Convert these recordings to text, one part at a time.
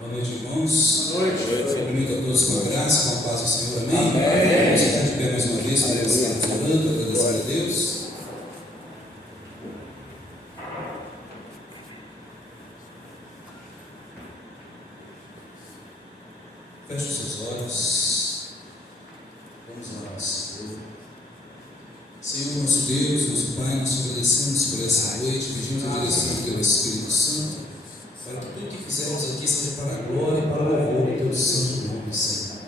Boa noite, irmãos. Boa noite. Cumprimento a todos com a graça, com a paz do Senhor. Amém? Vamos ficar de pé mais uma vez para estarmos orando, agradecer a Deus. Feche os seus olhos. Vamos orar ao Senhor. Senhor, nosso Deus, nosso Pai, nós te agradecemos por essa noite, pedimos a direção do Teu Espírito Santo, para que tudo que fizermos aqui seja para a glória e para o louvor do Teu santo nome, Senhor.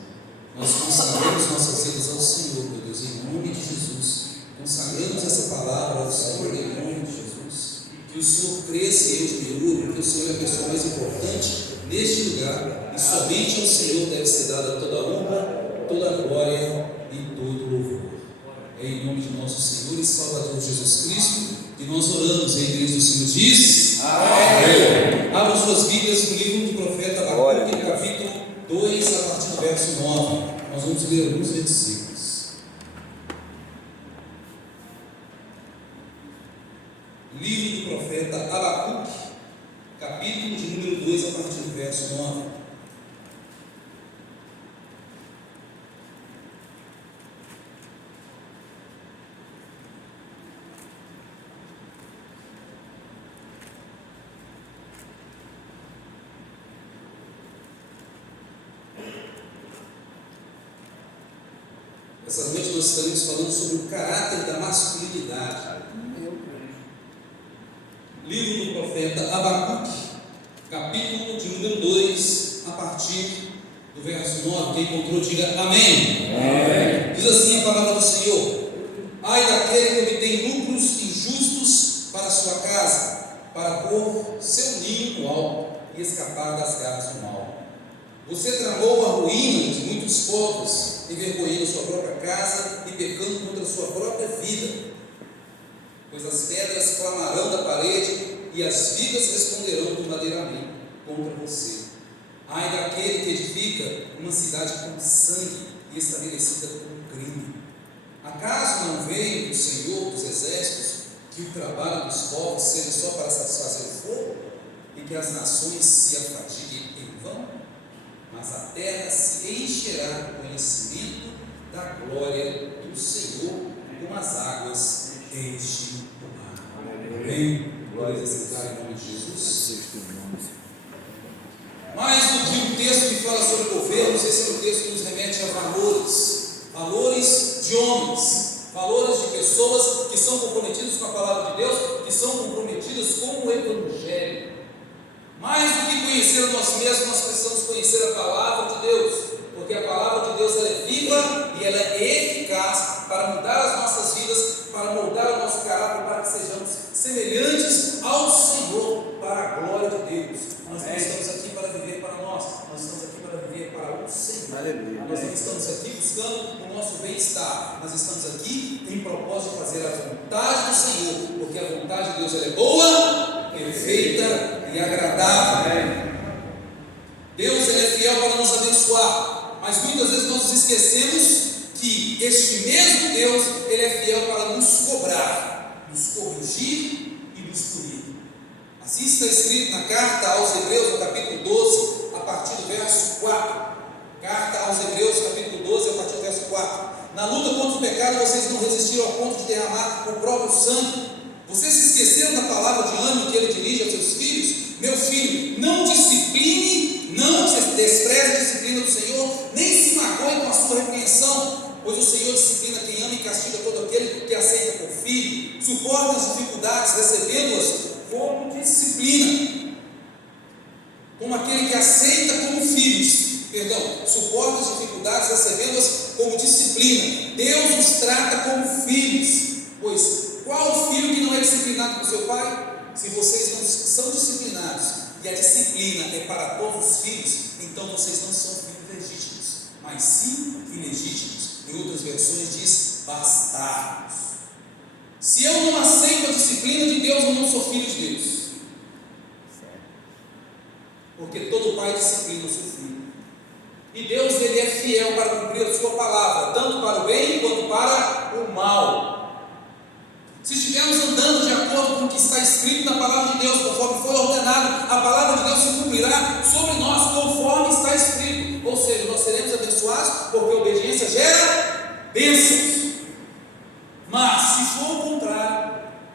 Nós consagramos nossas vidas ao Senhor, meu Deus, em nome de Jesus. Consagramos essa palavra ao Senhor, em nome de Jesus. Que o Senhor cresça e eu diminua, porque o Senhor é a pessoa mais importante neste lugar, e somente ao Senhor deve ser dada toda a honra, toda a glória e todo o louvor. É em nome de nosso Senhor e Salvador Jesus Cristo que nós oramos. A igreja do Senhor diz: Amém. Abra suas Bíblias no livro do profeta Abacuque, capítulo 2, a partir do verso 9. Nós vamos ler alguns versículos. Livro do profeta Abacuque, capítulo de número 2, a partir do verso 9. Essa noite nós estaremos falando sobre o caráter da masculinidade. Livro do profeta Abacuque, capítulo de número 2, a partir do verso 9. Quem encontrou, diga amém. Amém. Diz assim a palavra do Senhor: ai daquele que obtém lucros injustos para a sua casa, para pôr seu ninho no alto e escapar das garras do mal. Você tramou a ruína de muitos povos, envergonhando sua própria casa e pecando contra sua própria vida. Pois as pedras clamarão da parede e as vigas responderão verdadeiramente contra você. Ai daquele que edifica uma cidade com sangue e estabelecida com crime. Acaso não veio do Senhor dos exércitos que o trabalho dos povos seja só para satisfazer o fogo e que as nações se afatiguem em vão? Mas a terra se encherá do conhecimento da glória do Senhor, como as águas enchem o mar. Amém? Glória a Deus, em nome de Jesus. Mais do que um texto que fala sobre governos, esse é um texto que nos remete a valores de homens, valores de pessoas que são comprometidas com a palavra de Deus, que são comprometidas com o Evangelho. Mais do que conhecer a nós mesmos, nós precisamos conhecer a palavra de Deus, porque a palavra de Deus ela é viva e ela é eficaz para mudar as nossas vidas, para moldar o nosso caráter, para que sejamos semelhantes ao Senhor, para a glória de Deus. Nós não estamos aqui para viver para nós estamos aqui para viver para o Senhor. Aleluia. Nós não estamos aqui buscando o nosso bem-estar, nós estamos aqui em propósito de fazer a vontade do Senhor, porque a vontade de Deus ela é boa, perfeita e agradável. Deus ele é fiel para nos abençoar, mas muitas vezes nós nos esquecemos que este mesmo Deus ele é fiel para nos cobrar, nos corrigir e nos punir. Assim está escrito na carta aos Hebreus, no capítulo 12, a partir do verso 4. Carta aos Hebreus, capítulo 12, a partir do verso 4. Na luta contra o pecado, vocês não resistiram ao ponto de derramar o próprio sangue. Vocês se esqueceram da palavra de ânimo que ele dirige aos seus filhos? Meu filho, não discipline, não despreze a disciplina do Senhor, nem se magoe com a sua repreensão, pois o Senhor disciplina quem ama e castiga todo aquele que aceita por filho. Suporta as dificuldades, recebendo-as como disciplina, como aquele que aceita como filhos. Suporta as dificuldades, recebendo-as como disciplina. Deus nos trata como filhos, pois qual filho que não é disciplinado por seu pai? Se vocês não são disciplinados e a disciplina é para todos os filhos, então vocês não são filhos legítimos, mas sim ilegítimos. Em outras versões diz bastardos. Se eu não aceito a disciplina de Deus, eu não sou filho de Deus, porque todo pai disciplina o seu filho. E Deus ele é fiel para cumprir a sua palavra, tanto para o bem quanto para o mal. Se estivermos andando de acordo acordo com o que está escrito na palavra de Deus, conforme foi ordenado, a palavra de Deus se cumprirá sobre nós, conforme está escrito. Ou seja, nós seremos abençoados, porque a obediência gera bênçãos. Mas, se for o contrário,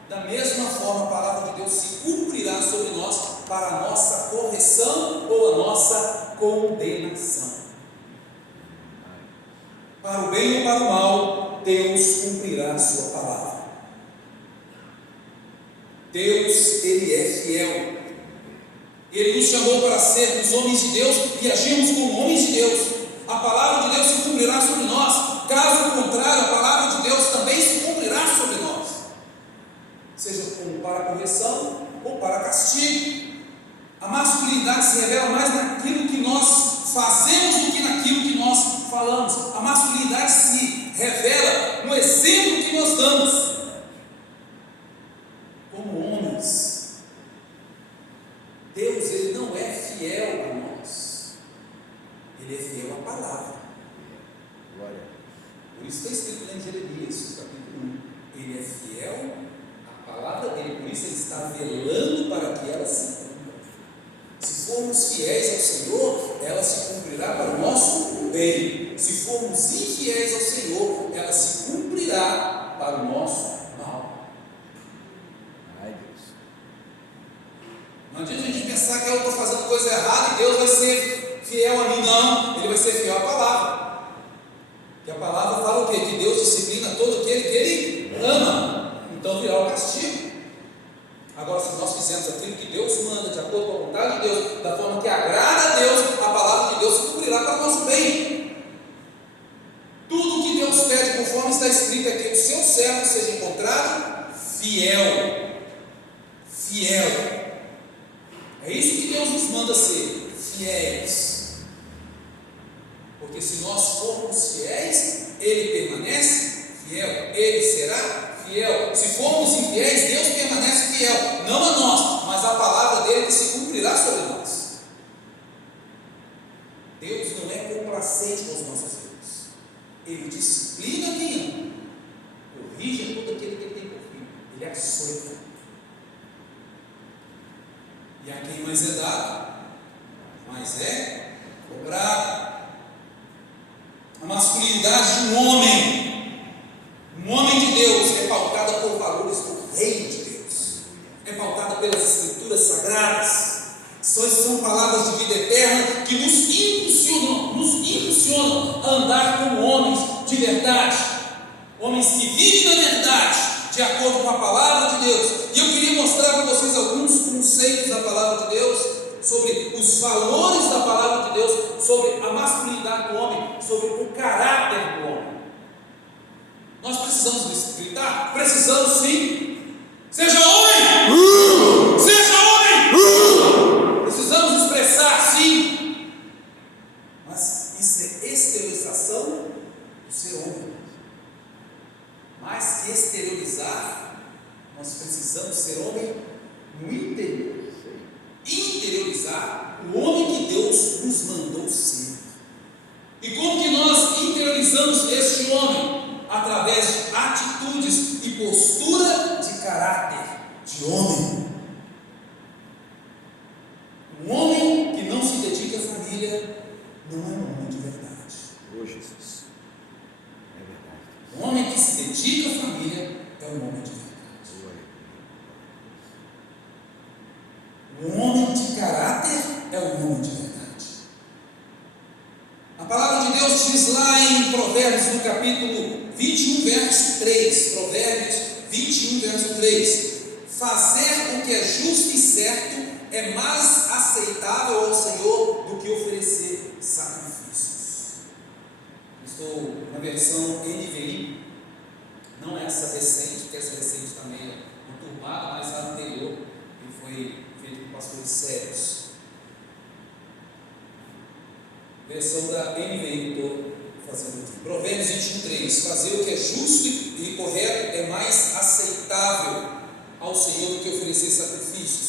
da mesma forma a palavra de Deus se cumprirá sobre nós para a nossa correção ou a nossa condenação. Para o bem ou para o mal, Deus cumprirá a sua palavra. Deus, Ele é fiel. Ele nos chamou para sermos homens de Deus e agirmos como homens de Deus. A palavra de Deus se cumprirá sobre nós. Caso contrário, a palavra de Deus também se cumprirá sobre nós, seja para correção ou para castigo. A masculinidade se revela mais naquilo que nós fazemos do que naquilo que nós falamos. A masculinidade se revela no exemplo que nós damos. Como homens, Deus, Ele não é fiel a nós, Ele é fiel à palavra. Por isso está escrito lá em Jeremias, capítulo 1, Ele é fiel à palavra dele, por isso Ele está velando para que ela se cumpra. Se formos fiéis ao Senhor, ela se cumprirá para o nosso bem. Se formos infiéis ao Senhor, ela se cumprirá para o nosso mal. Não adianta a gente pensar que eu estou fazendo coisa errada e Deus vai ser fiel a mim. Não, Ele vai ser fiel à palavra. Que a palavra fala o quê? Que Deus disciplina todo aquele que Ele ama. Então virá o castigo. Agora, se nós fizermos aquilo que Deus manda, de acordo com a vontade de Deus, da forma que agrada a Deus, a palavra de Deus se cumprirá para o nosso bem. Tudo que Deus pede, conforme está escrito, é que o seu servo seja encontrado fiel. Fiel. É isso que Deus nos manda ser, fiéis. Porque se nós formos fiéis, Ele permanece fiel, Ele será fiel. Se formos infiéis, Deus permanece fiel, não a nós, mas a palavra dele que se cumprirá sobre nós. Deus não é complacente com os nossos erros. Ele disciplina quem ama, corrige todo aquele que ele tem por filho. Ele açoita. E a quem mais é dado, mais é cobrado. A masculinidade de um homem de Deus, é pautada por valores do reino de Deus, é pautada pelas escrituras sagradas. São palavras de vida eterna que nos impulsionam a andar como homens de verdade, homens que vivem na verdade, de acordo com a palavra de Deus. E eu queria mostrar para vocês alguns conceitos da palavra de Deus, sobre os valores da palavra de Deus, sobre a masculinidade do homem, sobre o caráter do homem. Nós precisamos gritar? Precisamos sim. Seja homem! Seja homem! Precisamos expressar sim. Mas isso é exteriorização do ser homem. Mais que exteriorizar, nós precisamos ser homem no interior. Interiorizar o homem que Deus nos mandou ser. E como que nós interiorizamos este homem? Através de atitudes e postura de caráter de homem. Um homem que não se dedica à família não é um homem de verdade. Ô Jesus, é verdade. Um homem que se dedica à família é um homem de verdade. Um homem de caráter é um homem de verdade. A palavra de Deus diz lá em Provérbios, no capítulo 21, verso 3. Provérbios 21, verso 3. Fazer o que é justo e certo é mais aceitável ao Senhor do que oferecer sacrifícios. Estou na versão NVI, não essa recente, porque essa recente está meio conturbada, mas a anterior, que foi feito por pastores sérios. Versão da NVI, estou fazendo aqui. Provérbios 21, 3. Fazer o que é justo e correto é mais aceitável ao Senhor do que oferecer sacrifícios.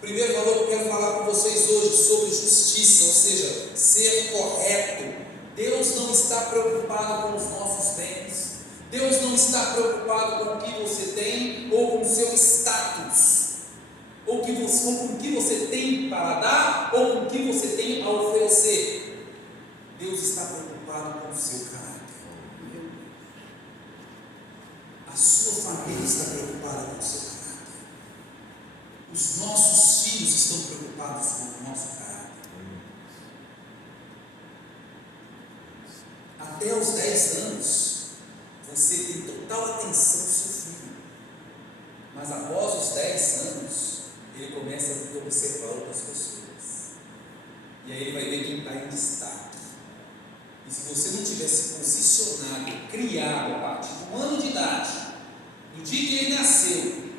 Primeiro valor que eu quero falar com vocês hoje sobre justiça, ou seja, ser correto. Deus não está preocupado com os nossos bens. Deus não está preocupado com o que você tem, ou com o seu status, ou com o que você tem para dar, ou com o que você tem a oferecer. Deus está preocupado com o seu caráter. A sua família está preocupada com o seu caráter. Os nossos filhos estão preocupados com o nosso caráter. Até os 10 anos, você tem total atenção do seu filho. Mas após os 10 anos, ele começa a observar outras pessoas. E aí ele vai ver quem está em destaque. E se você não tiver se posicionado, criado a partir do ano de idade, no dia que ele nasceu,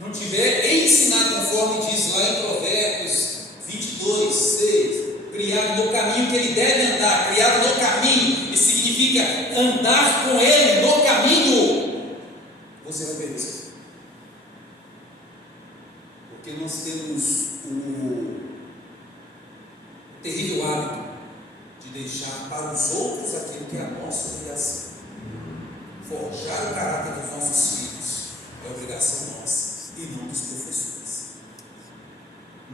não tiver ensinado conforme diz lá em Provérbios 22, 6, criado no caminho que ele deve andar, criado no caminho, que significa andar com ele no caminho, você vai perder isso. Porque nós temos o terrível hábito de deixar para os outros aquilo que é a nossa obrigação. Forjar o caráter dos nossos filhos é obrigação nossa, e não dos professores,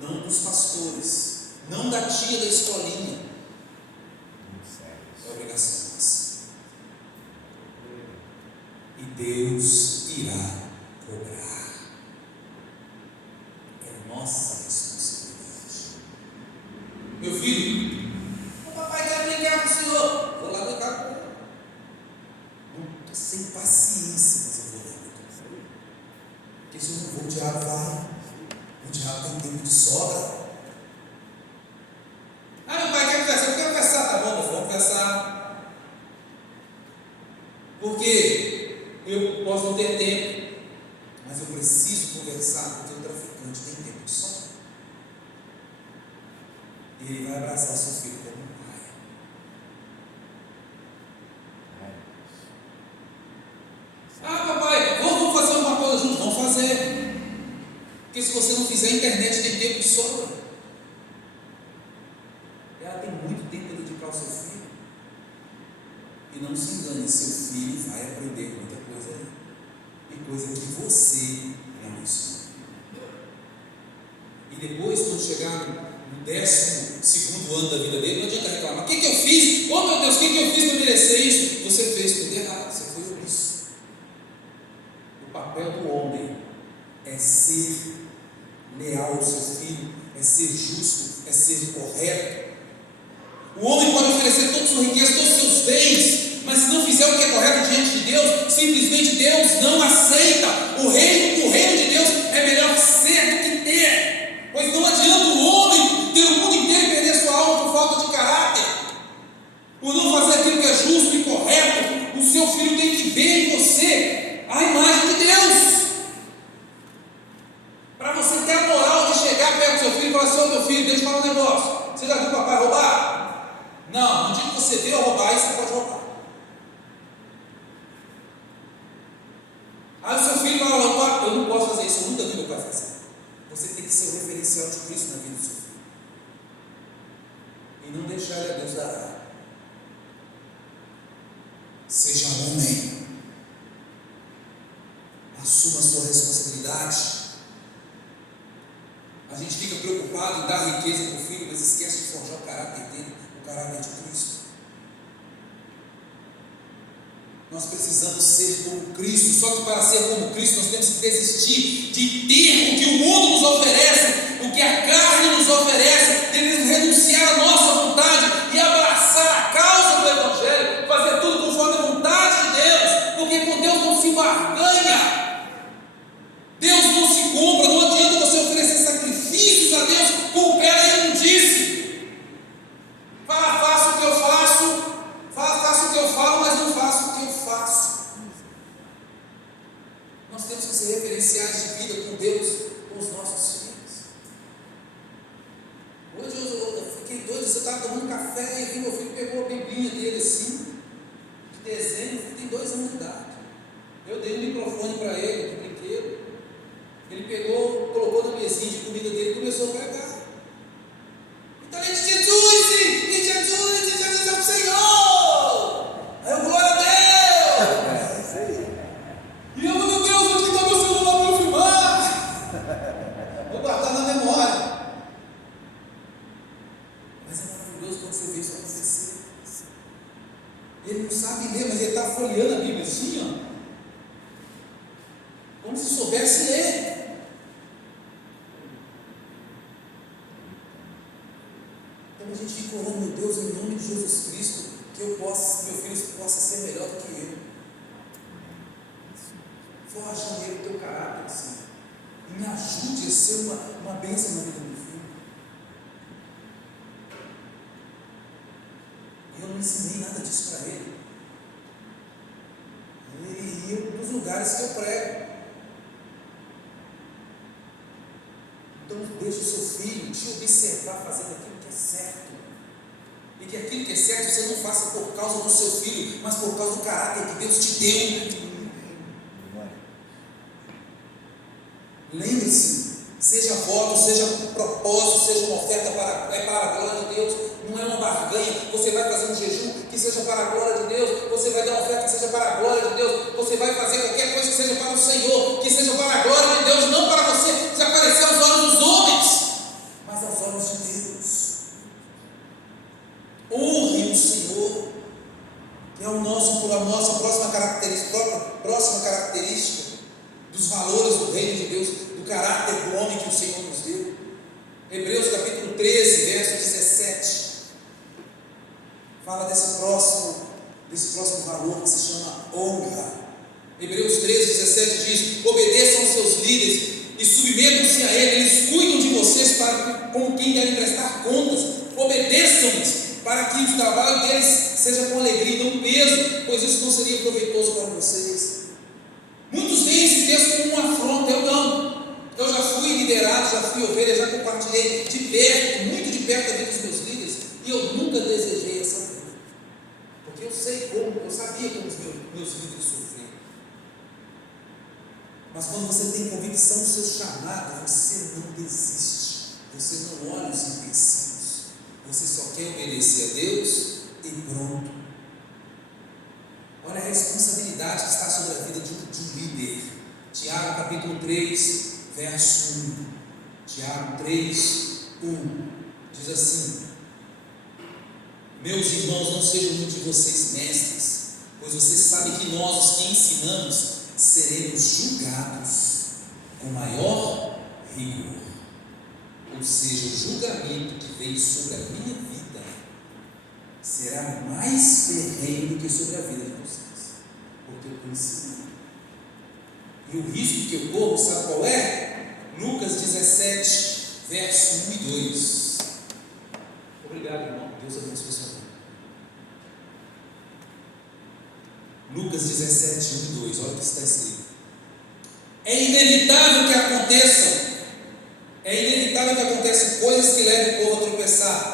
não dos pastores, não da tia da escolinha. É obrigação nossa. E Deus irá cobrar. É nossa responsabilidade. Meu filho, o papai quer brincar com o senhor. Vou lá brincar com ele. Não estou sem paciência, mas eu vou lá brincar com ele. Porque se eu não vou, o diabo vai. O diabo tem tempo de sobra. Ah, meu pai quer conversar. Eu quero conversar. Tá bom, vamos conversar. Porque eu posso não ter tempo, mas eu preciso conversar, porque o traficante tem tempo de sobra. E ele vai abraçar o seu filho como um pai. Ah, papai, vamos fazer uma coisa juntos? Vamos fazer. Porque se você não fizer, a internet tem tempo de sobra. Ela tem muito tempo para dedicar ao seu filho. E não se engane, seu filho vai aprender muita coisa ali. E coisa que você não ensinou. E depois, quando chegar no 12º ano da vida dele, não adianta reclamar. O que eu fiz? Oh meu Deus, o que eu fiz para merecer isso? Você fez tudo errado, você foi omisso. O papel do homem é ser leal ao seu filho, é ser justo, é ser correto. O homem pode oferecer toda a sua riqueza, todos os seus bens, mas se não fizer o que é correto diante de Deus, simplesmente Deus não aceita. O reino de Deus é melhor ser do que ter, pois não adianta o homem ter o mundo inteiro e perder sua alma por falta de caráter, por não fazer aquilo que é justo e correto. O seu filho tem que ver em você a imagem de Deus, para você ter a moral de chegar perto do seu filho e falar assim: ô meu filho, deixa eu falar um negócio, você já viu o papai roubar? Não, no dia que você vê eu roubar, isso você pode roubar. Aí o seu filho fala: opa, eu não posso fazer isso, eu nunca vi meu pai fazer. Você tem que ser o referencial de Cristo na vida do seu filho, e não deixar ele a Deus dará. Seja homem, assuma a sua responsabilidade. A gente fica preocupado em dar riqueza para o filho, mas esquece de forjar o caráter dele, o caráter de Cristo. Nós precisamos ser como Cristo, só que para ser como Cristo nós temos que desistir de ter o que o mundo nos oferece, o que a carne nos oferece, devemos renunciar à nossa vontade e abraçar a causa do Evangelho, fazer tudo conforme a vontade de Deus, porque com Deus não se barganha, Deus não se compra. Não adianta você oferecer sacrifícios a Deus com o pé na imundice. Faço o que eu faço, faço o que eu falo, mas não faço o que eu faço. Nós temos que ser referenciais de vida com Deus, com os nossos filhos. fico orando, meu Deus, em nome de Jesus Cristo, que meu filho possa ser melhor do que eu. Forja nele o teu caráter, Senhor. E me ajude a ser uma bênção na vida do meu filho. Eu não ensinei nada disso para ele. E eu, nos lugares que eu prego. Então, deixe o seu filho te observar fazendo aquilo que é certo. E que aquilo que é certo você não faça por causa do seu filho, mas por causa do caráter que Deus te deu. Lembre-se, seja voto, seja propósito, seja uma oferta para a glória de Deus, não é uma barganha. Você vai fazer um jejum que seja para a glória de Deus, você vai dar uma oferta que seja para a glória de Deus, você vai fazer qualquer coisa que seja para o Senhor, que seja para a glória de Deus, não para você desaparecer aos olhos dos homens, mas aos olhos de Deus. Honre o Senhor, que é a nossa próxima característica dos valores do reino de Deus, do caráter do homem que o Senhor nos deu. Hebreus capítulo 13, verso 17, fala desse próximo valor que se chama honra. Hebreus 13, 17 diz: obedeçam aos seus líderes e submetam-se a eles cuidam de vocês como quem deve prestar contas. Obedeçam-lhes, para que o trabalho deles seja com alegria e não peso, pois isso não seria proveitoso para vocês. Muitos veem esse texto como uma afronta, eu não. Eu já fui liderado, já fui ovelha, já compartilhei de perto, muito de perto a vida dos meus líderes, e eu nunca desejei essa vida, porque eu sabia como os meus líderes sofriam. Mas quando você tem convicção do seu chamado, você não desiste, você não olha os empecilhos, você só quer obedecer a Deus e pronto. Olha a responsabilidade que está sobre a vida de um líder. Tiago capítulo 3, verso 1. Tiago 3, 1 diz assim: meus irmãos, não sejam muitos de vocês mestres, pois vocês sabem que nós, os que ensinamos, seremos julgados com maior rigor. Ou seja, o julgamento que vem sobre a minha vida será mais terreno que sobre a vida de vocês, porque eu estou ensinando. E o risco que eu corro, sabe qual é? Lucas 17, verso 1 e 2. Obrigado, irmão. Deus abençoe a sua vida. Lucas 17, 1 e 2. Olha o que está escrito. É inevitável que aconteçam coisas que levem o povo a tropeçar,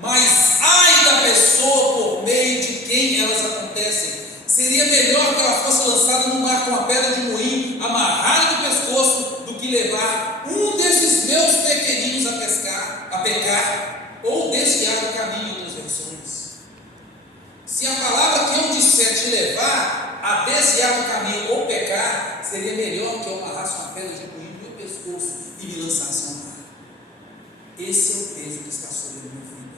mas ai da pessoa por meio de quem elas acontecem. Seria melhor que ela fosse lançada no mar com uma pedra de moinho amarrada no pescoço, do que levar um desses meus pequeninos a pecar, ou desviar do caminho. Outras versões. Se a palavra que eu disser te levar a desviar do caminho ou pecar, seria melhor que eu amarrasse uma pedra de moinho no meu pescoço e me lançasse no mar. Esse é o peso que está sobre a minha vida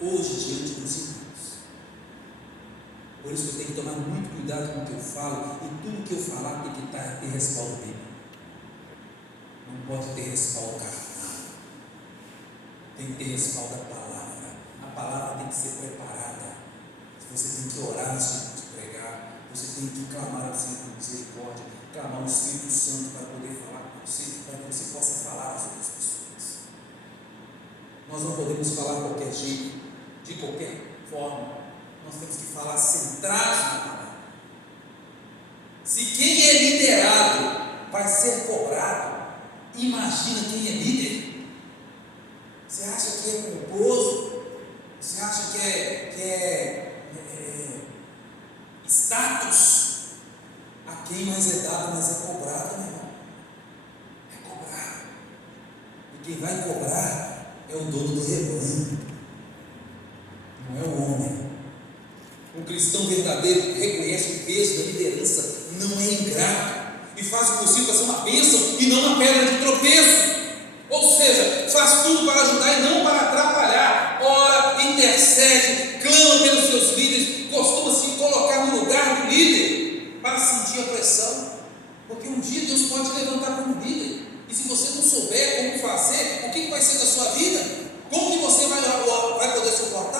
hoje diante dos irmãos. Por isso que eu tenho que tomar muito cuidado com o que eu falo, e tudo que eu falar tem que ter respaldo bíblico. Não pode ter respaldo carnal, tem que ter respaldo da palavra. A palavra tem que ser preparada. Você tem que orar antes de pregar, você tem que clamar ao Senhor por misericórdia, clamar ao Espírito Santo para poder falar com você, para que você possa falar às outras pessoas. Nós não podemos falar de qualquer jeito, de qualquer forma. Nós temos que falar centrados na palavra. Se quem é liderado vai ser cobrado, imagina quem é líder. Você acha que é pomposo? Você acha que é status? A quem mais é dado, mais é cobrado, meu irmão. É cobrado. E quem vai cobrar é o dono do rebanho, não é o homem. Um cristão verdadeiro que reconhece o peso da liderança não é ingrato e faz o possível para ser uma bênção e não uma pedra de tropeço. Ou seja, faz tudo para ajudar e não para atrapalhar. Ora, intercede, clama pelos seus líderes, costuma se colocar no lugar do líder para sentir a pressão, porque um dia Deus pode te levantar como líder, e se você não souber como fazer, o que vai ser da sua vida? Como que você vai poder suportar?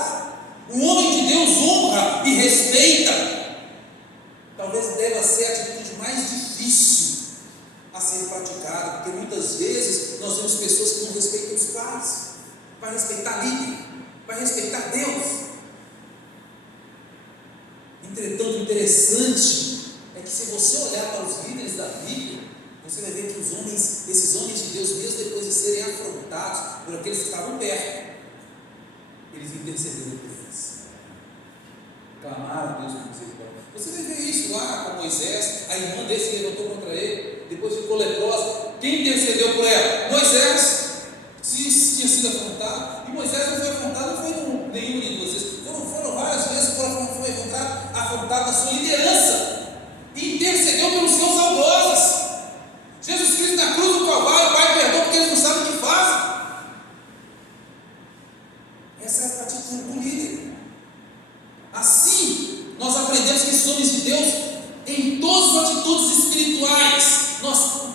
muitas vezes nós vemos pessoas que não respeitam os pais, vai respeitar líder, vai respeitar Deus. Entretanto, interessante é que se você olhar para os líderes da Bíblia, você vai ver que esses homens de Deus, mesmo depois de serem afrontados por aqueles que estavam perto, eles intercederam por eles, clamaram a Deus por misericórdia. Você vai ver isso lá com Moisés, a irmã dele se levantou contra ele, depois ficou leprosa. Quem intercedeu por ela? Moisés. Se tinha sido afrontado, e Moisés não foi afrontado, não foi nenhuma de duas vezes, foram várias vezes, foi afrontado na sua liderança, e intercedeu pelos seus algozes. Jesus Cristo na cruz do Calvário, o Pai perdoa porque eles não sabem o que fazem. Essa é a atitude do líder. Assim, nós aprendemos que esses homens de Deus, em todas as atitudes espirituais,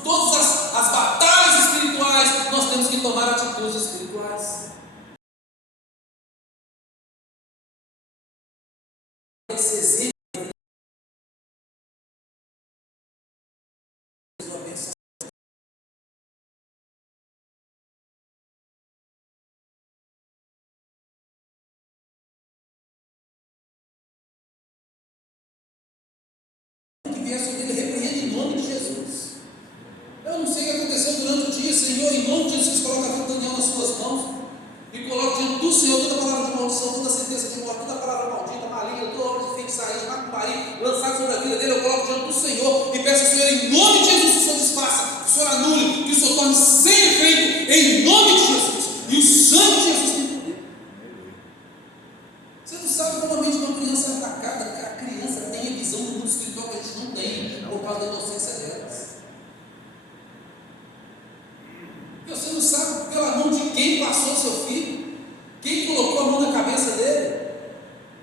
todas as batalhas espirituais, nós temos que tomar atitudes espirituais. Esse exemplo que vier sobre ele, repreende em nome de Jesus. Eu não sei o que aconteceu durante o dia, Senhor, em nome de Jesus, coloca a vida de Daniel nas suas mãos e coloca diante do Senhor toda palavra de maldição, toda sentença de morte, toda palavra maldita, maligna, toda obra de feitiçaria, macumbaria, lançada sobre a vida dele. Eu coloco diante do Senhor e peço ao Senhor, em nome de Jesus, que o Senhor desfaça, que o Senhor anule, que o Senhor torne sem efeito, em nome de Jesus. E o sangue de Jesus tem poder. Você não sabe como a mente de uma criança é atacada. A criança tem a visão do mundo espiritual que a gente não tem, por causa da inocência delas. Você não sabe pela mão de quem passou o seu filho, quem colocou a mão na cabeça dele.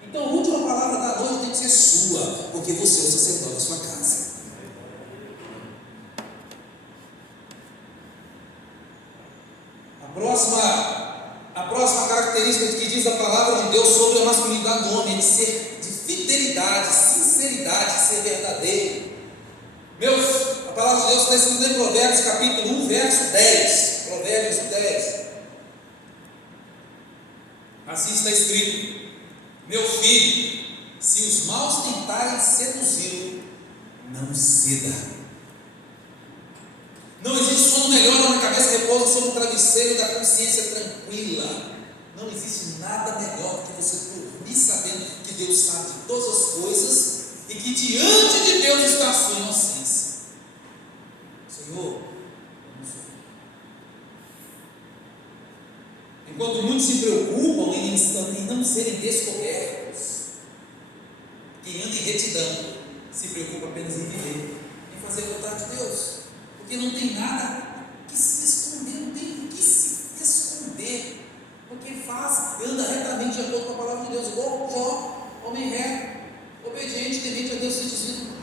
Então a última palavra da noite tem que ser sua, porque você é o sacerdote da sua casa. A próxima característica que diz a palavra de Deus sobre a masculinidade do homem é de ser de fidelidade, sinceridade, ser verdadeiro. A palavra de Deus está escrita em Provérbios capítulo 1, verso 10. Provérbios 10. Assim está escrito: meu filho, se os maus tentarem seduzi-lo, não ceda. Não existe sono melhor onde a cabeça repousa sobre o travesseiro da consciência tranquila. Não existe nada melhor do que você dormir sabendo que Deus sabe de todas as coisas e que diante de Deus está a sua inocência. Senhor, enquanto muitos se preocupam em não serem descobertos, quem anda em retidão se preocupa apenas em viver, em fazer a vontade de Deus, porque não tem nada que se esconder, não tem o que se esconder, porque anda retamente de acordo com a palavra de Deus, igual Jó, homem reto, obediente, temente a Deus, sem desvio.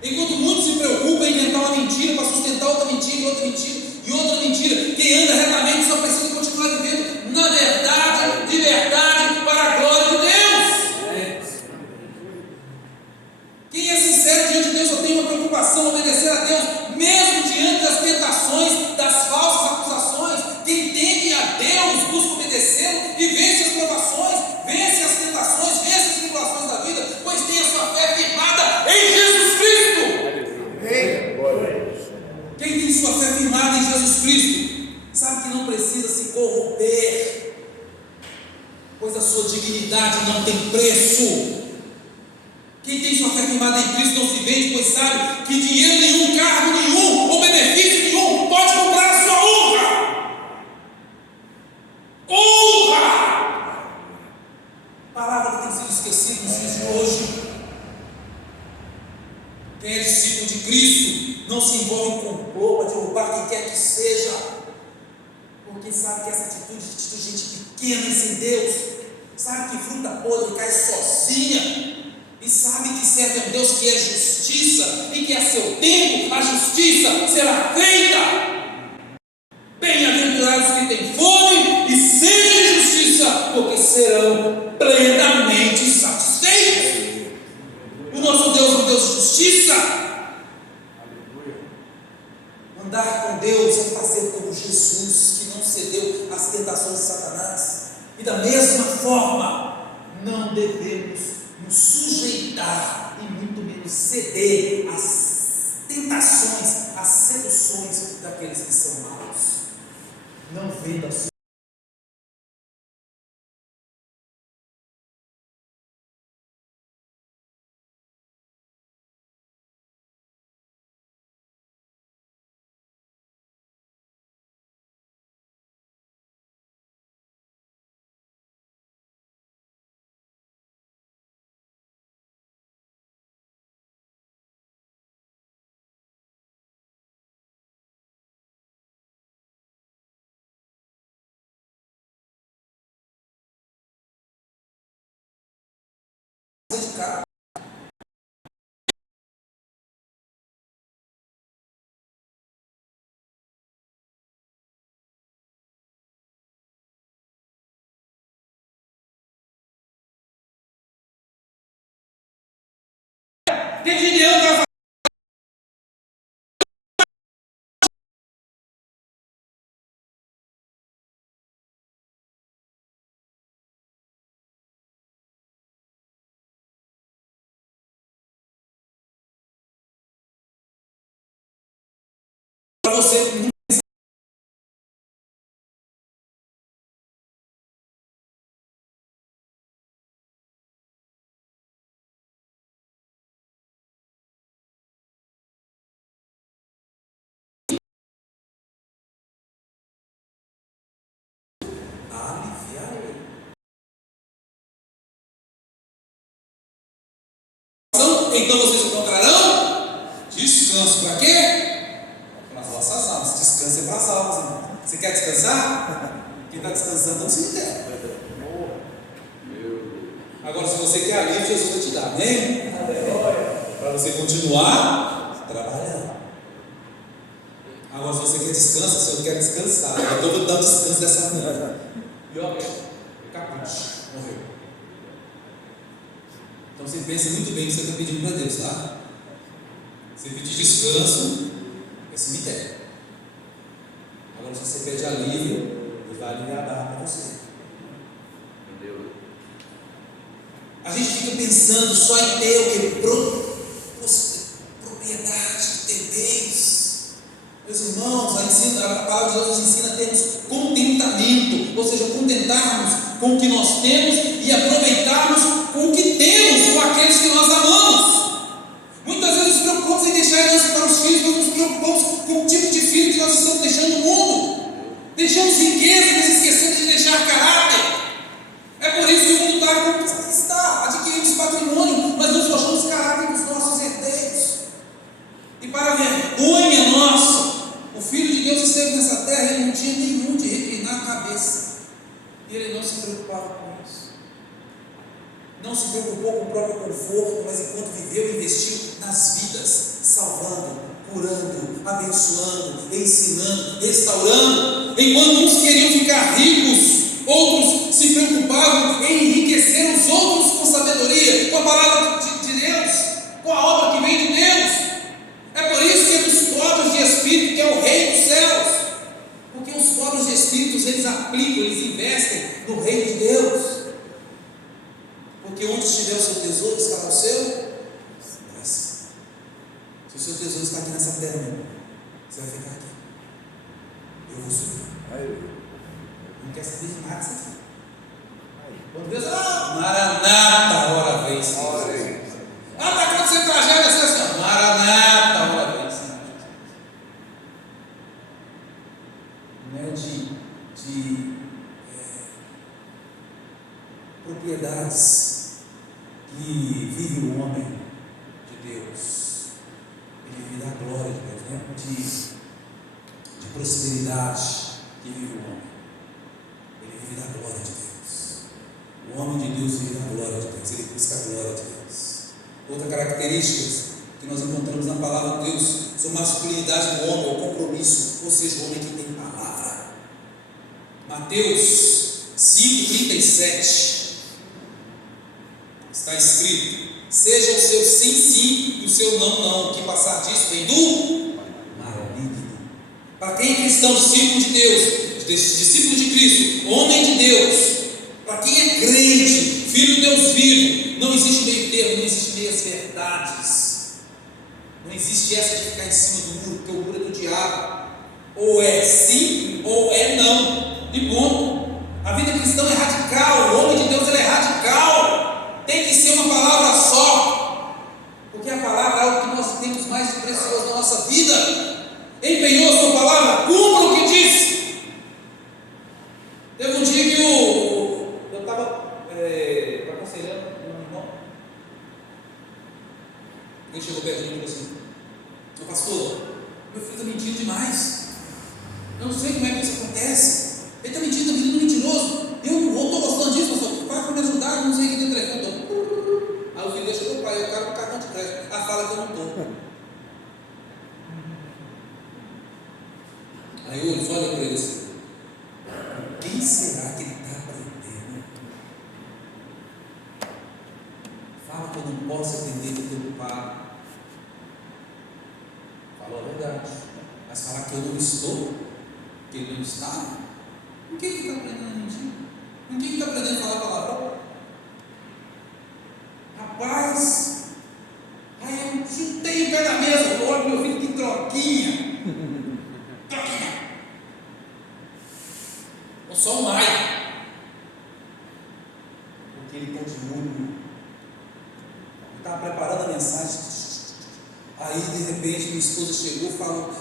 Enquanto muitos se preocupam em inventar uma mentira para sustentar outra mentira e outra mentira e outra mentira, quem anda retamente só precisa continuar vivendo na verdade, de verdade, para a glória de Deus. Quem é sincero diante de Deus só tem uma preocupação: obedecer a Deus, mesmo diante das tentações, das falsas acusações. Quem teme a Deus busca obedecê-lo e vence as provações, vence as tentações, vence as tribulações da vida, pois tem a sua fé firmada em Jesus Cristo. Quem tem sua fé firmada em Jesus Cristo sabe que não precisa se corromper, pois a sua dignidade não tem preço. Quem tem sua fé firmada em Cristo não se vende, pois sabe que dinheiro nenhum, cargo nenhum ou benefício nenhum pode comprar a sua honra. Honra! Palavra que tem sido esquecida nos dias de hoje. Quem é discípulo de Cristo não se envolve em complô para derrubar quem quer que seja, porque sabe que essa atitude de gente pequena e sem Deus, sabe que fruta podre cai sozinha, e sabe que serve a um Deus que é justiça e que a seu tempo a justiça será feita. Bem-aventurados que têm fome e sede de justiça, porque serão plenamente satisfeitos. O nosso Deus é um Deus de justiça. Andar com Deus é fazer como Jesus, que não cedeu às tentações de Satanás. E da mesma forma, não devemos nos sujeitar e muito menos ceder às tentações, às seduções daqueles que são maus. Não venda a sua de cá. Tem dinheiro para você. Aliviar ele. Então vocês encontrarão descanso. Para quê? Para as vossas almas. Descanso é para as almas, irmão. Você quer descansar? Quem está descansando não se entende. Agora, se você quer alívio, Jesus vai te dar, amém? Para você continuar trabalhando. Agora, se você quer descanso, se eu quero descansar, eu vou dar descanso dessa manhã. E ó, capricho, morreu. Então você pensa muito bem o que você está pedindo para Deus, tá? Você pedir descanso, é cemitério. Agora, se você pede alívio, Deus vai aliviar a barra para você. Entendeu? A gente fica pensando só em ter o que? Propriedade, ter bens. Meus irmãos, a palavra de Deus nos ensina a termos contentamento, ou seja, contentarmos com o que nós temos e aproveitarmos com o que temos, com aqueles que nós amamos. Muitas vezes nos preocupamos em deixar herança para os filhos, mas nos preocupamos com o tipo de filho que nós estamos deixando no mundo. Deixamos riqueza, mas esquecemos de deixar caráter. É por isso que o mundo está como está, adquirimos patrimônio, mas não forjamos o caráter dos nossos herdeiros. E para vergonha nossa, o Filho de Deus esteve nessa terra e não tinha nenhum de reclinar a cabeça. E ele não se preocupava com isso. Não se preocupou com o próprio conforto, mas enquanto viveu, investiu nas vidas, salvando, curando, abençoando, ensinando, restaurando. Enquanto uns queriam ficar ricos, outros se preocupavam em enriquecer os outros com sabedoria, com a palavra de Deus, com a obra que vem de Deus. É por isso que é dos pobres de espírito que é o rei dos céus, porque os pobres de espíritos eles aplicam, eles investem no reino de Deus, porque onde estiver o seu tesouro estará o seu coração. Se o seu tesouro está aqui nessa terra, você vai ficar aqui. Eu vou subir. Não quer saber de nada disso aqui. Quando Deus, Maranata, a hora vem, Senhor. Está acontecendo tragédia, Senhor. Maranata, a hora vem, Senhor. Não é de propriedades que vive o homem de Deus. Ele vive da glória de Deus, não é de prosperidade que vive o homem. Ele vive da glória de Deus. O homem de Deus vive da glória de Deus. Ele busca a glória de Deus. Outra característica que nós encontramos na palavra de Deus sobre a masculinidade do homem, é o compromisso, ou seja, o homem que tem palavra. Mateus 5,37 está escrito: seja o seu sim, sim e o seu não, não, que passar disso vem do maligno. Para quem é cristão, discípulo de Deus, discípulo de Cristo, homem de Deus, para quem é crente, filho de Deus vivo, não existe meio termo, não existe meias verdades. Não existe essa de ficar em cima do muro, porque o muro é do diabo. Ou é sim, ou é não. E ponto. A vida cristã é radical. O homem de Deus ele é radical. Tem que ser uma palavra só. Porque a palavra é algo que nós temos mais de precioso na nossa vida. Empenhou a sua palavra, cumpra o que disse. Teve um dia que eu estava aconselhando um irmão. Ele chegou perto de mim e falou assim: pastor, meu filho está mentindo demais. Eu não sei como é que isso acontece. Ele está mentindo, mentiroso. Eu não estou gostando disso, pastor. Pai, para me ajudar, não sei o que tem telefone. Aí o filho deixa meu pai, eu quero um cartão de crédito. A fala que eu não estou. Aí eu olho para ele assim: quem será que ele está aprendendo? Fala que eu não posso atender porque eu estou ocupado. Falou a verdade. Mas falar que eu não estou, que ele não está, em que ele está aprendendo a mentir? Em que ele está aprendendo a falar palavrão? Rapaz, aí eu chutei o pé da mesa, eu olho meu filho, que troquinha. Troquinha. Ou só um maio. Porque ele está de olho. Ele estava preparando a mensagem. Aí de repente minha esposa chegou e falou: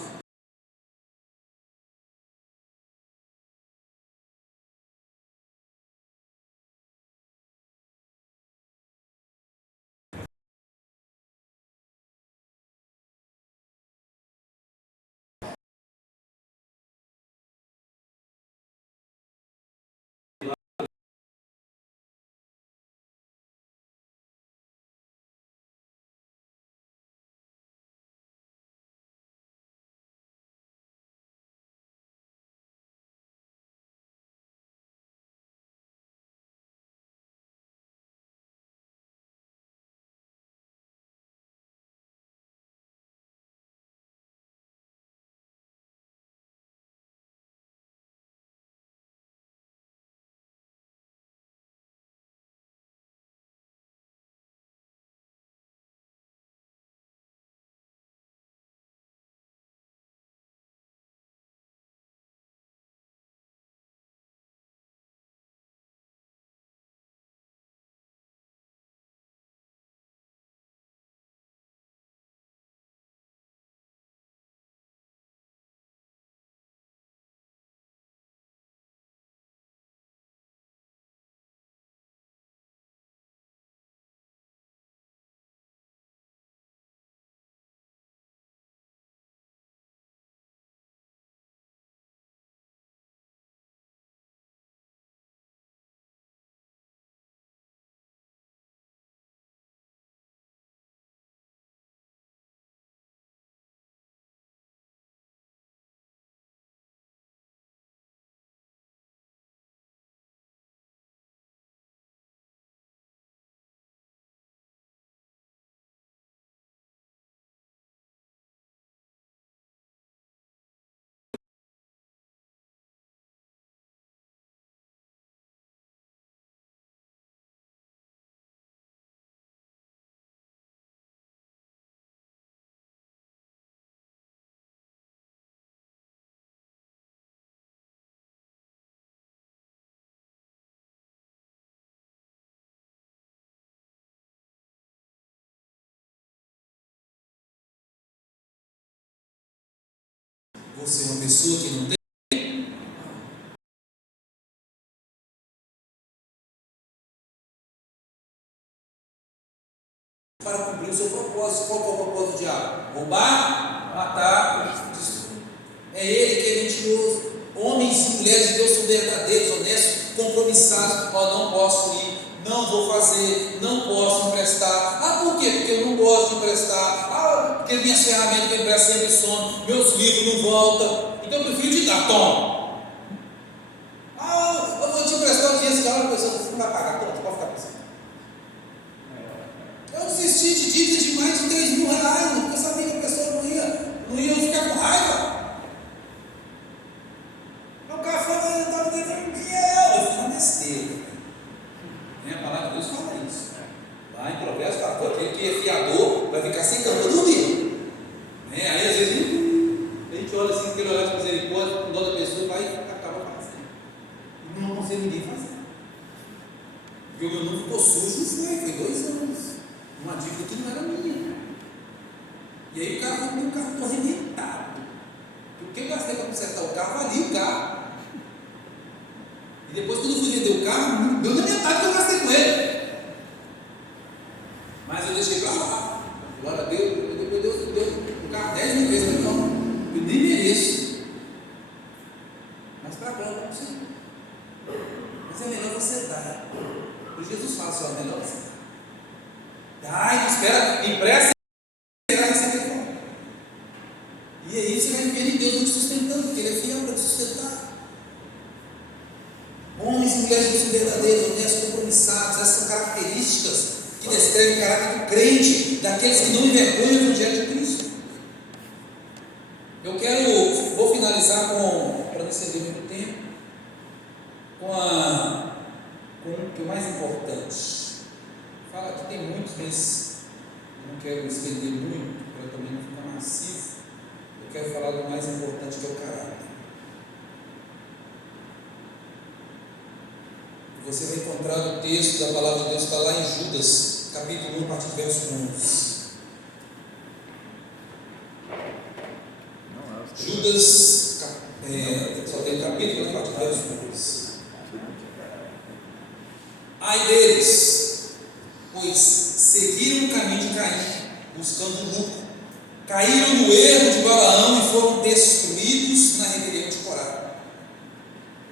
você é uma pessoa que não tem para cumprir o seu propósito. Qual é o propósito do diabo? Roubar, matar, destruir. É ele que é mentiroso. Homens e mulheres de Deus são verdadeiros, honestos, compromissados. Não posso ir, não vou fazer, não posso emprestar. Por quê? Porque eu não gosto de emprestar. Porque minhas ferramentas que eu empresto sempre somem, meus livros não voltam. Então eu prefiro te dar, toma. Eu vou te emprestar um dia, esse cara, você não vai pagar, toma, você pode ficar pensando. Eu desisti de dívida de mais de R$3.000, porque eu sabia que a pessoa não ia ficar com raiva. o meu nome ficou sujo, foi 2 anos. Uma dívida que não era minha. E aí o cara comprou um carro arrebentado. O que eu gastei para consertar o carro, valia o carro. E depois, quando eu fui vender o carro, deu na metade que eu gastei com ele. Mas eu deixei para lá. Glória a Deus, Deus deu o carro 10 mil vezes. Então, eu nem mereço. Mas para a glória do Senhor. Mas é melhor você dar. Por Jesus fala só, é melhor você dar. Dai, espera, empresta e será receber. E aí você vai ver em Deus não te sustentando, porque Ele é fiel para te sustentar. Homens e mulheres de verdadeiros, honestos, compromissados, essas são características que descrevem o caráter do crente, daqueles que não envergonham o Evangelho de Cristo. Vou finalizar para não exceder muito tempo, com o que é o mais importante. Fala que tem muitos, mas não quero estender muito, para também não ficar massivo. Eu quero falar do mais importante, que é o caráter. Você vai encontrar o texto da palavra de Deus, está lá em Judas, capítulo 1, a partir do verso 11. Judas, só tem capítulo, a partir do verso 11. Ai deles, pois seguiram o caminho de Caim, buscando lucro. Caíram no erro de Balaão e foram destruídos na rebelião de Corá.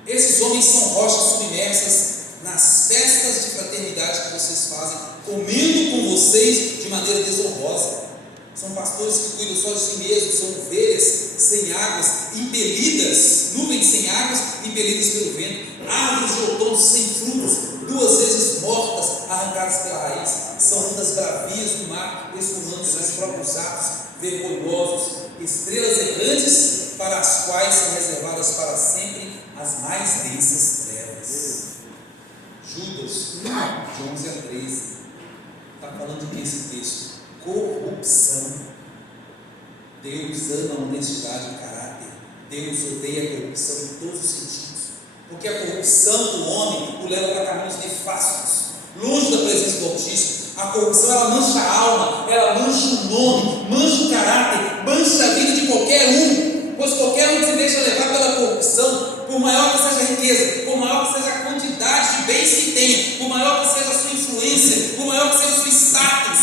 Esses homens são rochas submersas nas festas de fraternidade que vocês fazem, comendo com vocês de maneira desonrosa. São pastores que cuidam só de si mesmos, são ovelhas sem águas, impelidas, nuvens sem águas, impelidas pelo vento, árvores de outono sem frutos, 2 vezes mortas, arrancadas pela raiz, são ondas bravias do mar, esfumando seus próprios atos vergonhosos, estrelas errantes para as quais são reservadas para sempre as mais densas trevas. Judas 1, de 11 a 13, está falando de que esse texto? Corrupção. Deus ama a honestidade e caráter. Deus odeia a corrupção em todos os sentidos, porque a corrupção do homem o leva para caminhos nefastos, longe da presença do Altíssimo. A corrupção, ela mancha a alma, ela mancha o nome, mancha o caráter, mancha a vida de qualquer um, pois qualquer um que se deixa levar pela corrupção, por maior que seja a riqueza, por maior que seja a quantidade de bens que tenha, por maior que seja a sua influência, por maior que seja o seu status,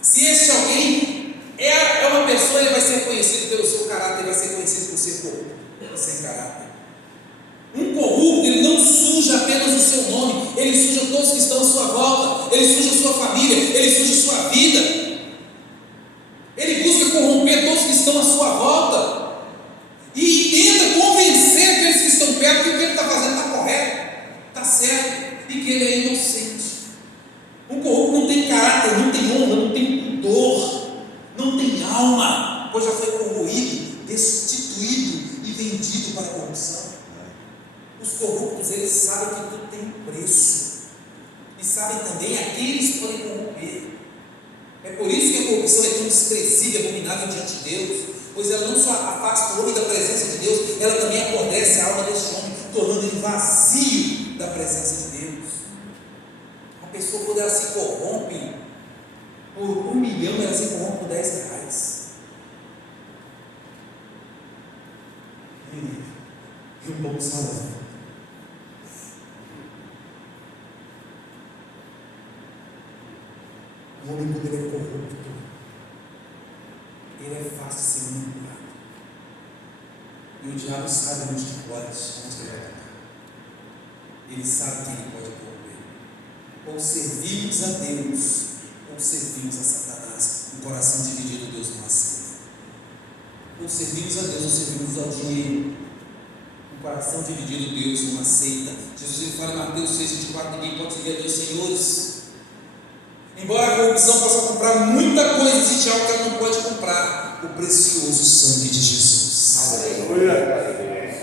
se esse alguém é uma pessoa, ele vai ser conhecido pelo seu caráter, ele vai ser conhecido por ser corrupto, sem caráter. Um corrupto, ele não suja apenas o seu nome, ele suja todos que estão à sua volta, ele suja a sua família, ele suja a sua vida, ele busca corromper todos que estão à sua volta e tenta convencer aqueles que estão perto que o que ele está fazendo está correto, está certo e que ele é inocente. Um corrupto não tem caráter, não tem honra, não tem pudor, não tem alma, pois já foi corroído, destituído e vendido para a corrupção. Os corruptos, eles sabem que tudo tem preço e sabem também a quem eles podem corromper. É por isso que a corrupção é tão desprezível e abominável diante de Deus, pois ela não só afasta o homem da presença de Deus, ela também apodrece a alma deste homem, tornando ele vazio da presença de Deus. A pessoa, quando ela se corrompe por 1 milhão, ela se corrompe por 10 reais. E um bom salário. O homem, quando ele é corrupto, ele é fácil de ser manipulado. E o diabo sabe onde ele vai atacar. Ele sabe que ele pode corromper. Ou servimos a Deus, ou servimos a Satanás. Um coração dividido, Deus não aceita. Ou servimos a Deus, ou servimos ao dinheiro. Um coração dividido, Deus não aceita. Jesus ele fala em Mateus 6,24: ninguém pode servir a 2 senhores. Embora a corrupção possa comprar muita coisa, existe algo que ela não pode comprar: o precioso sangue de Jesus. Aleluia.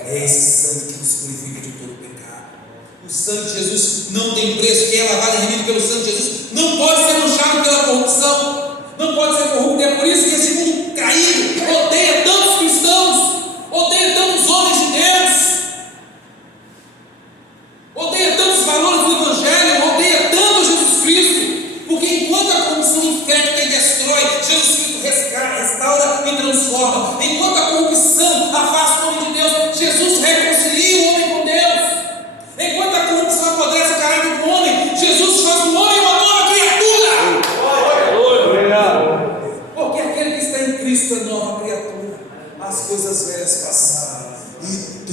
É esse sangue que nos purifica de todo pecado. O sangue de Jesus não tem preço. Quem é lavado e remido pelo sangue de Jesus não pode ser manchado pela corrupção, não pode ser corrupto. É por isso que esse mundo caído odeia tantos cristãos, odeia tantos homens de Deus, odeia tantos valores do Evangelho, odeia tanto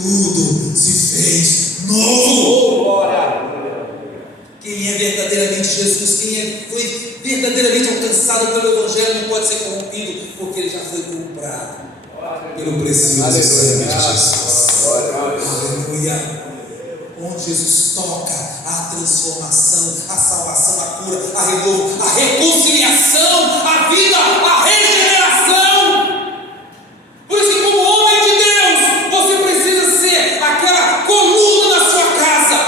tudo se fez novo. Quem é verdadeiramente Jesus, quem foi verdadeiramente alcançado pelo Evangelho, não pode ser corrompido, porque ele já foi comprado pelo precioso sangue de Jesus. Aleluia. Onde Jesus toca, a transformação, a salvação, a cura, a renovo, a reconciliação, a vida, a regeneração. Por isso que, como homem de Deus, você precisa ser aquela coluna da sua casa,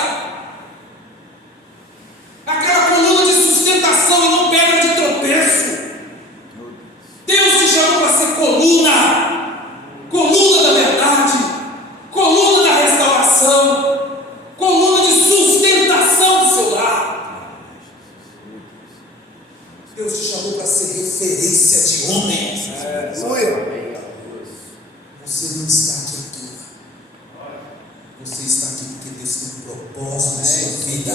aquela coluna de sustentação e não pedra de tropeço. Deus te chamou para ser coluna da verdade, coluna da restauração, coluna de sustentação do seu lar. Deus te chamou para ser referência de homens. Você não está aqui à toa. Você está aqui porque Deus tem um propósito na sua vida,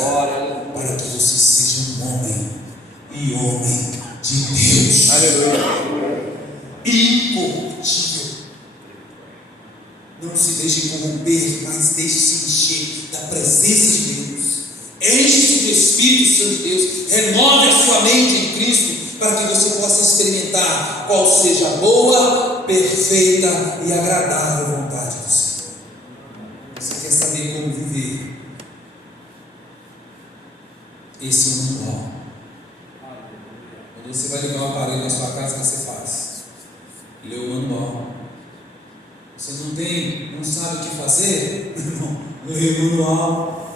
para que você seja um homem e homem de Deus. Aleluia. Incorruptível. Não se deixe corromper, mas deixe-se encher da presença de Deus. Enche-se do Espírito Santo de Deus. Renove a sua mente em Cristo, para que você possa experimentar qual seja a boa, perfeita e agradável vontade do Senhor. Você quer saber como viver? Esse é o manual. Quando você vai ligar o aparelho na sua casa, o que você faz? Lê o manual. Você não sabe o que fazer? Não, lê o manual.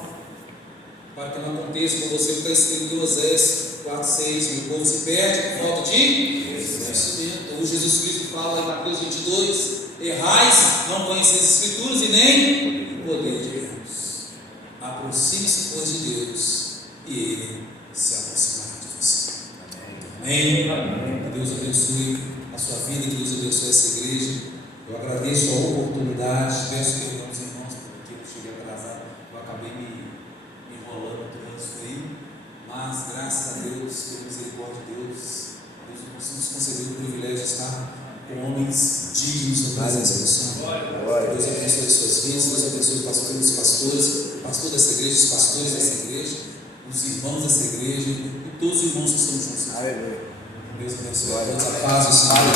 Para que não aconteça com você o que está escrito em Oséias 4:6, o povo se perde por falta de conhecimento. Ou Jesus Cristo fala em Mateus 22: errais, não conheceis as Escrituras e nem o poder de Deus. Aproxime-se, pois, de Deus, e Ele se aproximará de você. Amém? Amém. Que Deus abençoe a sua vida, que Deus abençoe essa igreja. Eu agradeço a oportunidade, peço perdão aos irmãos, porque eu cheguei atrasado, eu acabei me enrolando no trânsito aí, mas graças a Deus, pela misericórdia de Deus, Deus nos concedeu o privilégio de estar com homens dignos da presença do Senhor. Deus abençoe as suas vidas, Deus abençoe os pastores, o pastor dessa igreja, os pastores dessa igreja, os irmãos dessa igreja e todos os irmãos que estão juntos. Deus abençoe a todos, a paz do Senhor.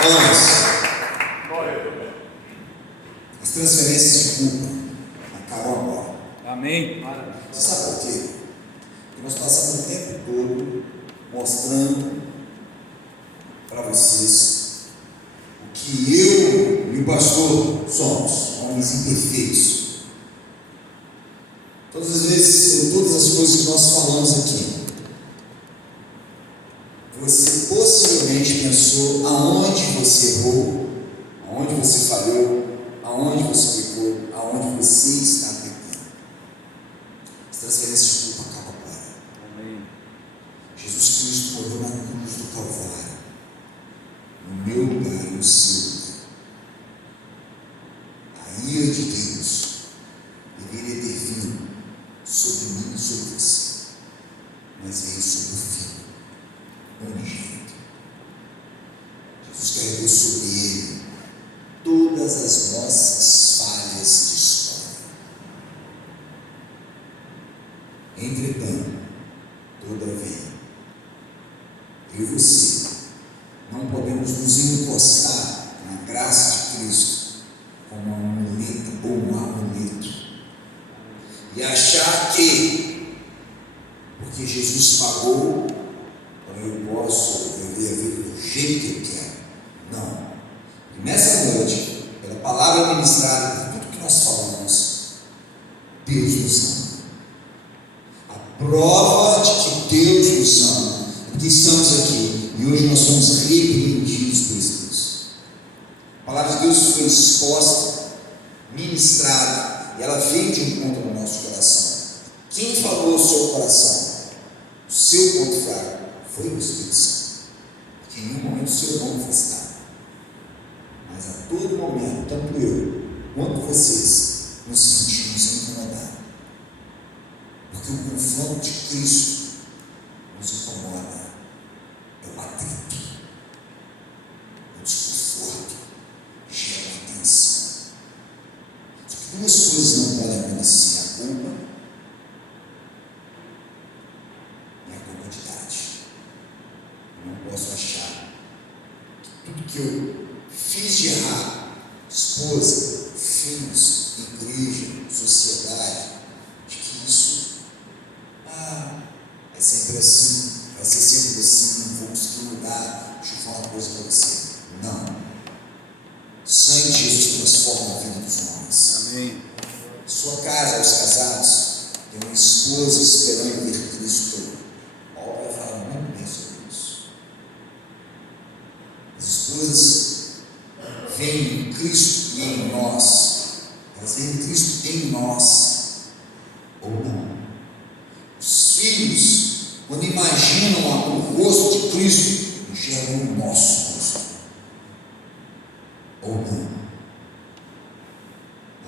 Homens, as transferências de culpa acabam agora. Amém. Você sabe por quê? Porque nós passamos o tempo todo mostrando para vocês o que eu e o pastor somos, homens imperfeitos. Todas as coisas que nós falamos aqui, você possivelmente pensou aonde você errou, aonde você falhou, aonde você pecou, aonde você está pecando. As transferências de culpa acabam agora. Amém. Jesus Cristo morreu na cruz do Calvário, no meu lugar e no seu lugar. A ira de Deus deveria ter vindo sobre mim e sobre você, mas veio sobre o Filho unigênito. Jesus carregou sobre ele todas as nossas falhas de história. Entretanto, todavia, eu e você não podemos nos encostar na graça de Cristo como um amuleto ou um amuleto e achar que, porque Jesus pagou, eu posso viver a vida do jeito que eu quero. Não. E nessa noite, pela palavra ministrada, por tudo que nós falamos, Deus nos ama. A prova de que Deus nos ama é porque estamos aqui e hoje nós somos repreendidos por esse Deus. A palavra de Deus foi exposta, ministrada, e ela veio de encontro no nosso coração. Quem falou ao seu coração? O seu ponto fraco foi o Espírito Santo, porque em nenhum momento o seu nome foi citado, mas a todo momento, tanto eu quanto vocês, nos sentimos incomodados, porque o confronto de Cristo nos incomoda, é o atrito, é o desconforto, fiz de errar, esposa, filhos, igreja, sociedade, de que isso é sempre assim, vai ser sempre assim, não vou conseguir mudar. Deixa eu falar uma coisa para você. Não. O sangue de Jesus transforma a vida dos homens. Amém. Sua casa, os casados, tem uma esposa esperando ver Cristo. A obra fala muito bem sobre isso. As esposas veem em Cristo e em nós. Elas veem Cristo em nós, ou não. Os filhos, quando imaginam o rosto de Cristo, enxergam o nosso rosto, ou não.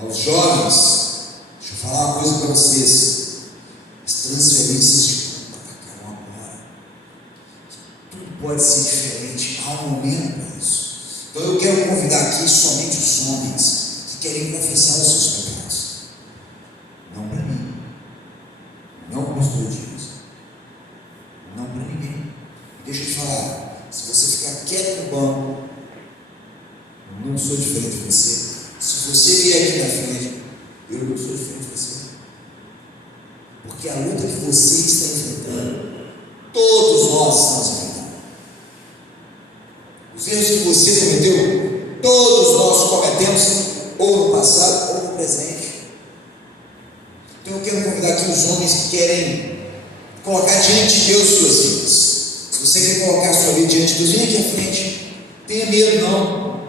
Aos jovens, deixa eu falar uma coisa para vocês: as transferências de culpa acabaram agora. Tudo pode ser diferente, há um momento para isso. Então eu quero convidar aqui somente os homens que querem confessar os seus pecados. Não para mim, não para o pastor Dias, não para ninguém. Deixa eu te falar, se você ficar quieto no banco, eu não sou diferente de você. Se você vier aqui na frente, eu não sou diferente de você. Porque a luta que você está enfrentando, todos nós estamos enfrentando. Os erros que você cometeu, todos nós cometemos, ou no passado ou no presente. Então eu quero convidar aqui os homens que querem colocar diante de Deus suas vidas. Se você quer colocar a sua vida diante de Deus, vem aqui à frente. Tenha medo não.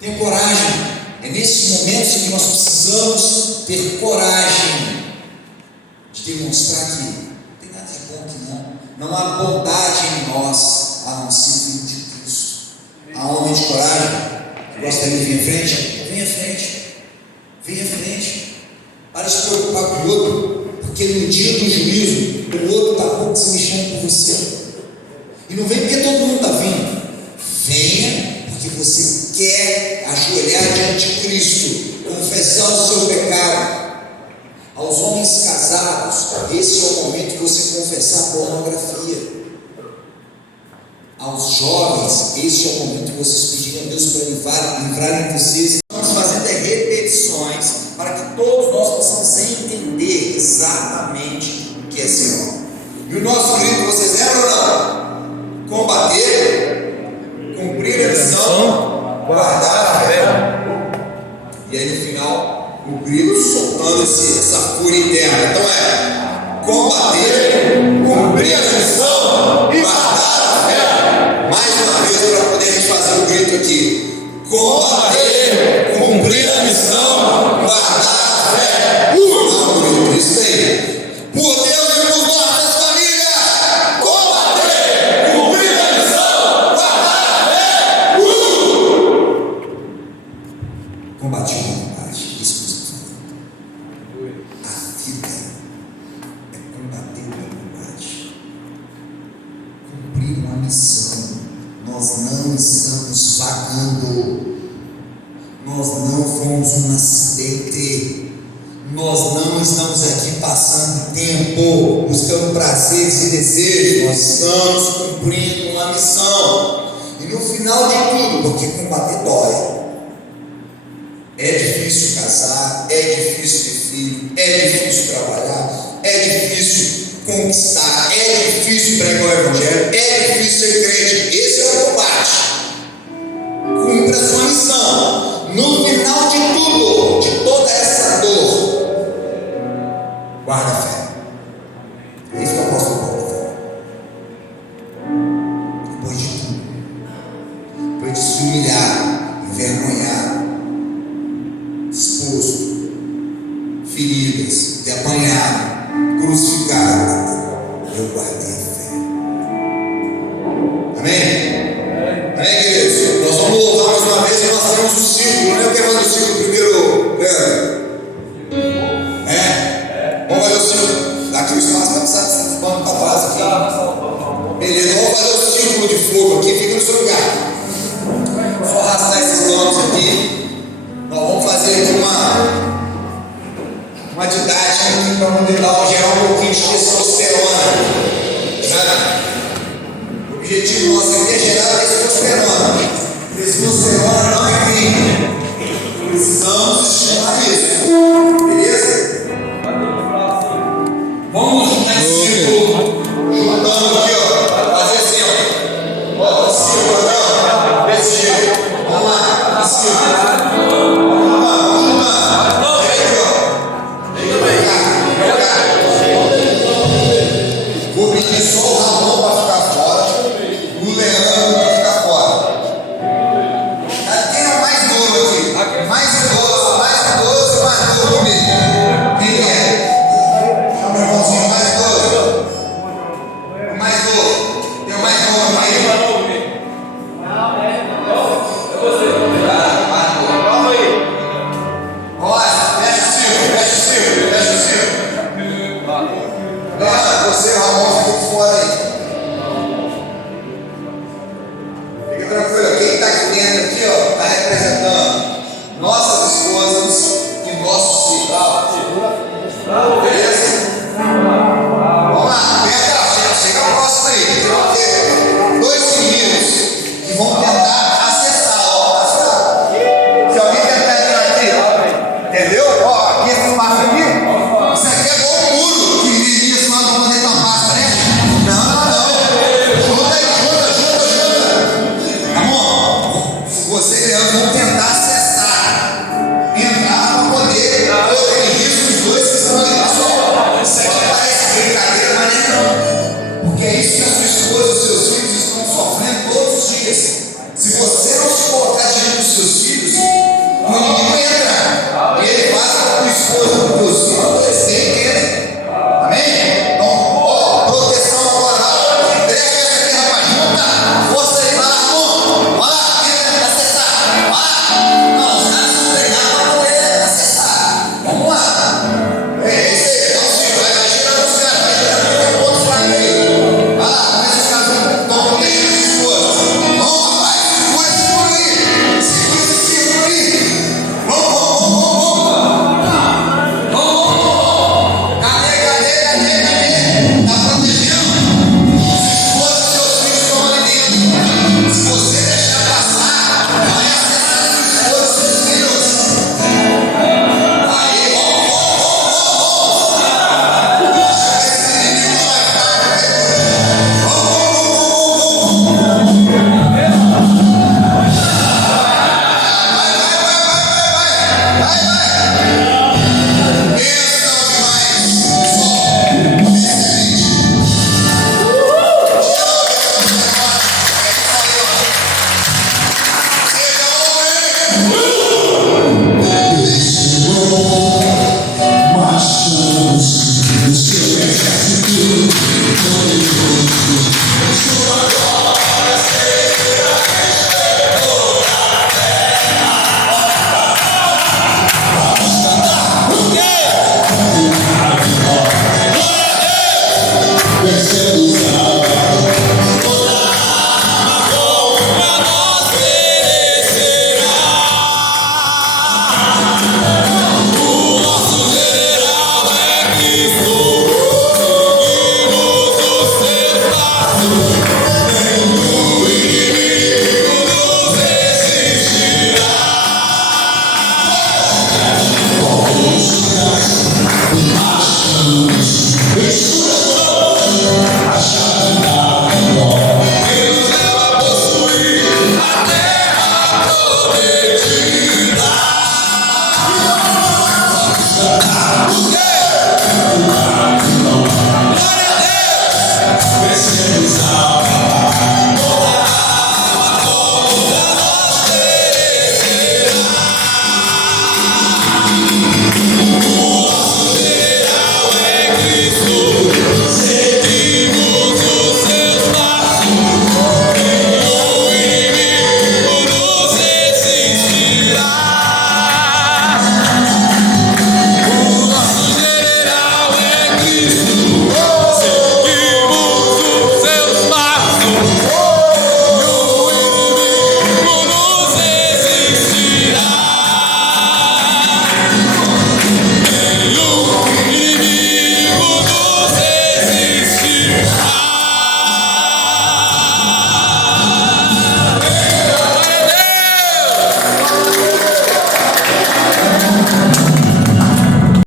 Tenha coragem. É nesses momentos que nós precisamos ter coragem de demonstrar que não tem nada de bom aqui não. Não há bondade em nós, a não ser filho de Cristo. Há homem de coragem que gostaria de vir à frente? Venha à frente. Venha à frente. Para de se preocupar com o outro, porque no dia do juízo, o outro está pouco se mexendo por você. E não vem porque todo mundo está vindo. Venha porque você quer ajoelhar diante de Cristo, confessando o seu pecado. Aos homens casados, esse é o momento de você confessar a pornografia. Aos jovens, esse é o momento de vocês pedirem a Deus para livrarem vocês. Estamos fazendo repetições para que todos nós possamos entender exatamente o que é ser homem. E o nosso grito, vocês lembram ou não? Combater, cumprir a missão, guardar a fé. E aí no final, o grito soltando essa fúria interna. Então combater, cumprir a missão e guardar a fé. Mais uma vez para podermos fazer o grito aqui: combater, cumprir a missão, guardar a fé. Isso aí. Por Deus e por nossas famílias, combater, cumprir a missão, guardar a fé. Combati o combate, isso que você está falando. A vida é combater o combate, cumprir uma missão. Nós não estamos vagando, nós não fomos um acidente, nós não estamos aqui passando tempo, buscando prazeres e desejos, nós estamos cumprindo uma missão. E no final de tudo, porque combater dói, é difícil casar, é difícil ter filho, é difícil trabalhar, é difícil conquistar, é difícil pregar o evangelho, é difícil ser crente. Esse é o combate. Cumpra a sua missão. No final de tudo, de toda essa dor, guarda a fé. É isso que o apóstolo Paulo fala. Depois de tudo, depois de se humilhar, envergonhar, exposto, feridas, de apanhar, crucificado, eu guardei a fé. Amém? Amém, queridos? Nós vamos louvar mais uma vez e nós temos o círculo. Não é o que fazer o círculo primeiro, Leandro? Vamos fazer o círculo. Daqui o espaço vai precisar de banco para trás aqui. Beleza, vamos fazer o círculo de fogo aqui, fica no seu lugar. Só arrastar esses nomes aqui. Nós vamos fazer aqui uma didática aqui para modelar, gerar um pouquinho de testosterona. O objetivo nosso aqui é gerar testosterona. Testosterona semana não é crime. Precisamos estimular isso. Beleza? Vamos juntar em círculo. Juntando aqui, ó. Fazer assim, ó. Ó, círculo, ó. Desse jeito. Vamos lá. Círculo.